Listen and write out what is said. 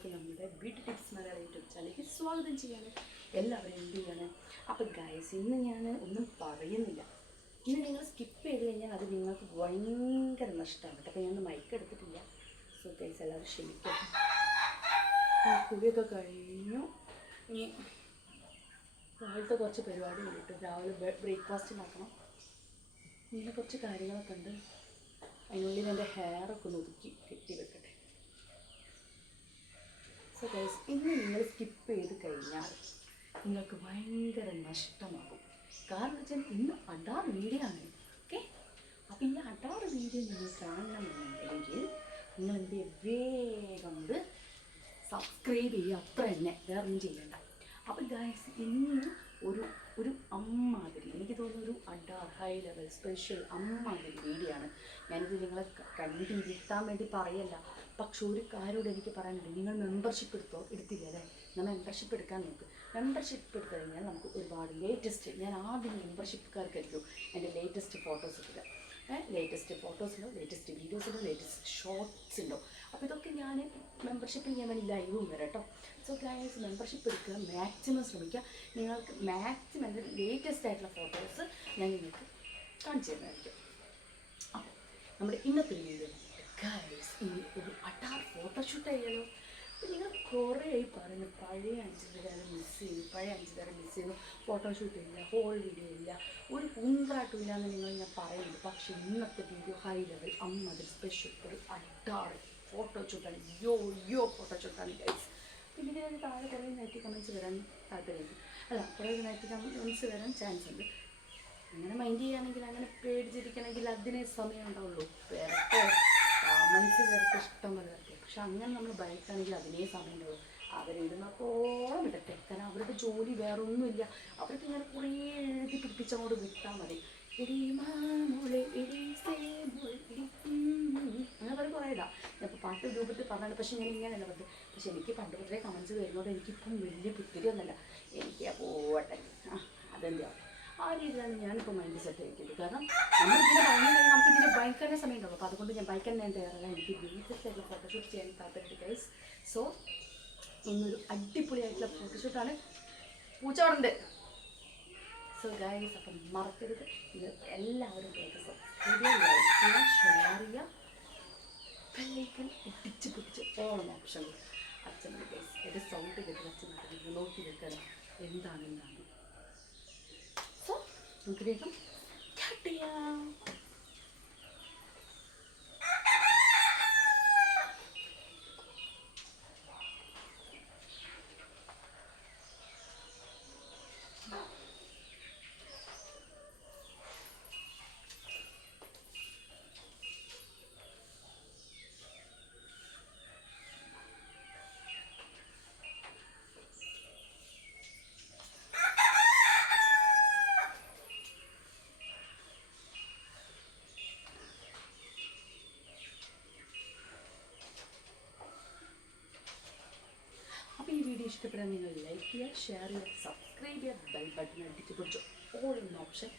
എല്ലാവർക്കും നമ്മുടെ beauty tips മലയാള YouTube ചാനലിലേക്ക് സ്വാഗതം ചെയ്യാണ്. എല്ലാവരും എന്ത് ചെയ്യാണ്? അപ്പോൾ ഗൈസ് ഇന്ന് ഞാൻ ഒന്നും പറയുന്നില്ല. ഇന്ന് നിങ്ങൾ സ്കിപ്പ് ചെയ്ത് കഴിഞ്ഞാൽ അത് നിങ്ങൾക്ക് ഭയങ്കര നഷ്ടമാണ് അപ്പോൾ ഞാൻ മൈക്ക് എടുത്തിട്ടില്ല. സോ ഗൈസ് എല്ലാവരും ക്ഷമിക്കും. ആ, കുളിയൊക്കെ കഴിഞ്ഞു. ഇനി രാവിലത്തെ കുറച്ച് പരിപാടി കിട്ടും രാവിലെ ബ്രേക്ക്ഫാസ്റ്റ് ഉണ്ടാക്കണം. ഇങ്ങനെ കുറച്ച് കാര്യങ്ങളൊക്കെ ഉണ്ട്. അതിനുള്ളിൽ എന്റെ ഹെയറൊക്കെ ഒന്ന് ഒതുക്കി കെട്ടി വെക്കട്ടെ. സോ ഗൈസ് ഇന്ന് നിങ്ങൾ സ്കിപ്പ് ചെയ്ത് കഴിഞ്ഞാൽ നിങ്ങൾക്ക് ഭയങ്കര നഷ്ടമാകും. കാരണം വെച്ചാൽ ഇന്ന് അഡാർ വീഡിയോ ആണ്. ഓക്കെ അപ്പം ഇന്ന് അഡാർ വീഡിയോ നിങ്ങൾ കാണണമെന്നുണ്ടെങ്കിൽ നിങ്ങൾ എന്ത് വേഗം ഇത് സബ്സ്ക്രൈബ് ചെയ്യുക. അത്ര തന്നെ വേറെ ഒന്നും ചെയ്യണ്ട. അപ്പം ഗൈസ് ഇന്ന് ഒരു ഒരു അമ്മാതിരി എനിക്ക് തോന്നുന്നു ഒരു അഡാർ ഹൈ ലെവൽ സ്പെഷ്യൽ അമ്മാതിരി വീഡിയോ ആണ്. ഞാനിത് നിങ്ങളെ കണ്ടിരുത്താൻ വേണ്ടി പറയല്ല. പക്ഷെ ഒരു കാര്യം എനിക്ക് പറയാനുണ്ട്. നിങ്ങൾ മെമ്പർഷിപ്പ് എടുത്തോ? എടുത്തില്ല അല്ലേ? നമ്മൾ മെമ്പർഷിപ്പ് എടുക്കാൻ നോക്ക്. മെമ്പർഷിപ്പ് എടുത്തു കഴിഞ്ഞാൽ നമുക്ക് ഒരുപാട് ലേറ്റസ്റ്റ് ഞാൻ ആദ്യം മെമ്പർഷിപ്പുകാർക്കായിരിക്കും എന്റെ ലേറ്റസ്റ്റ് ഫോട്ടോസ് ഇടുക. ലേറ്റസ്റ്റ് ഫോട്ടോസിലോ ലേറ്റസ്റ്റ് വീഡിയോസിലോ ലേറ്റസ്റ്റ് ഷോർട്സ് ഉണ്ടോ? അപ്പോൾ ഇതൊക്കെ ഞാൻ മെമ്പർഷിപ്പിൽ ഞാൻ ലൈവും വരാം കേട്ടോ സോ ഗൈസ് മെമ്പർഷിപ്പ് എടുക്കുക മാക്സിമം ശ്രമിക്കുക. നിങ്ങൾക്ക് മാക്സിമം എന്റെ ലേറ്റസ്റ്റ് ആയിട്ടുള്ള ഫോട്ടോസ് ഞാൻ നിങ്ങൾക്ക് കാണിച്ചു തരുന്നതായിരിക്കും. അപ്പോൾ നമ്മുടെ ഇന്നത്തെ വീഡിയോ ഒരു അട്ടാർ ഫോട്ടോഷൂട്ട് അപ്പോൾ നിങ്ങൾ കുറേ ആയി പറയുന്നു പഴയ അഞ്ചുതരം മിസ് ചെയ്യുന്നു പഴയ അഞ്ചുതരം മിസ് ചെയ്യുന്നു. ഫോട്ടോഷൂട്ട് ഇല്ല ഹോൾ വീഡിയോ ഇല്ല ഒരു പൂന്താട്ടും ഇല്ല എന്ന് നിങ്ങൾ ഞാൻ പറയുന്നുണ്ട് പക്ഷേ ഇന്നത്തെ വീഡിയോ ഹൈ ലെവൽ അമ്മതിൽ സ്പെഷ്യൽ ഒരു അട്ടാർ ഫോട്ടോഷൂട്ടാണ് യോ യോ ഫോട്ടോഷൂട്ടാണ് ഗൈസ് പിന്നെ ഇതിന് താഴെ കുറേ നൈറ്റി കമൻസ് വരാൻ താല്പര്യമുണ്ട്. അല്ല കുറേ നൈറ്റി കമൻസ് വരാൻ ചാൻസ് ഉണ്ട്. അങ്ങനെ മൈൻഡ് ചെയ്യുകയാണെങ്കിൽ അങ്ങനെ പേടിച്ചിരിക്കണമെങ്കിൽ അതിനേ സമയം ഉണ്ടാവുള്ളൂ. വരട്ടെ വരട്ടെ ഇഷ്ടം പോലെ വരയ്ക്കും പക്ഷെ അങ്ങനെ നമ്മൾ ബൈക്കാണെങ്കിൽ അതിനേ സമയം ഉണ്ടാവുള്ളൂ അവരിടുന്നപ്പോളം ഇടട്ടെ കാരണം അവരുടെ ജോലി വേറെ ഒന്നുമില്ല അവർക്ക് ഇങ്ങനെ കുറേ എഴുതി പിടിപ്പിച്ചങ്ങോട്ട് വിട്ടാൽ മതി. അങ്ങനെ പറയും കുറേ ഇടാം ഞാൻ പാട്ട് രൂപത്തിൽ പറഞ്ഞാൽ പക്ഷെ ഞാൻ ഇങ്ങനെയല്ല പറഞ്ഞത്. പക്ഷെ എനിക്ക് പണ്ട് മുതലേ കമൻസ് വരുന്നതുകൊണ്ട് എനിക്കിപ്പം വലിയ പുത്തിരിയൊന്നുമല്ല എനിക്ക് ആ പോവട്ടെ. ആ അതെന്താ ആ രീതിയിലാണ് ഞാനിപ്പോൾ മൈൻഡ് സെറ്റ് ആയിരിക്കുന്നത് കാരണം നമ്മൾ ഇതിനെ ഭയങ്കര ഭയങ്കര സമയം അപ്പോൾ അതുകൊണ്ട് ഞാൻ ബൈക്ക് തന്നെ തയ്യാറല്ല എനിക്ക് ആയിട്ടുള്ള ഫോട്ടോഷൂട്ട് ചെയ്യാൻ താല്പര്യമുണ്ട് ഗൈസ് സോ ഇന്നൊരു അടിപൊളിയായിട്ടുള്ള ഫോട്ടോഷൂട്ടാണ് പൂച്ചോടുണ്ട് സോ ഗൈസ് അപ്പം മറക്കരുത്. ഇത് എല്ലാവരും ഷെയർ ചെയ്യുക ഇടിച്ച് പിടിച്ച് ഓണം ഓപ്ഷൻ അച്ഛൻ ഗൈസ് എന്റെ സൗണ്ട് കേട്ട് നടക്കുന്നത് നോക്കി നിൽക്കണം എന്താണ് എന്താണ്? സോ നമുക്ക് വേഗം സ്റ്റാർട്ട് ചെയ്യാം അപ്പോൾ ഈ വീഡിയോ ഇഷ്ടപ്പെടാൻ നിങ്ങൾ ലൈക്ക് ചെയ്യുക ഷെയർ ചെയ്യുക സബ്സ്ക്രൈബ് ചെയ്യുക ബെൽ ബട്ടൺ അടിച്ചു പിടിച്ചോ ഓൾ എന്ന ഓപ്ഷൻ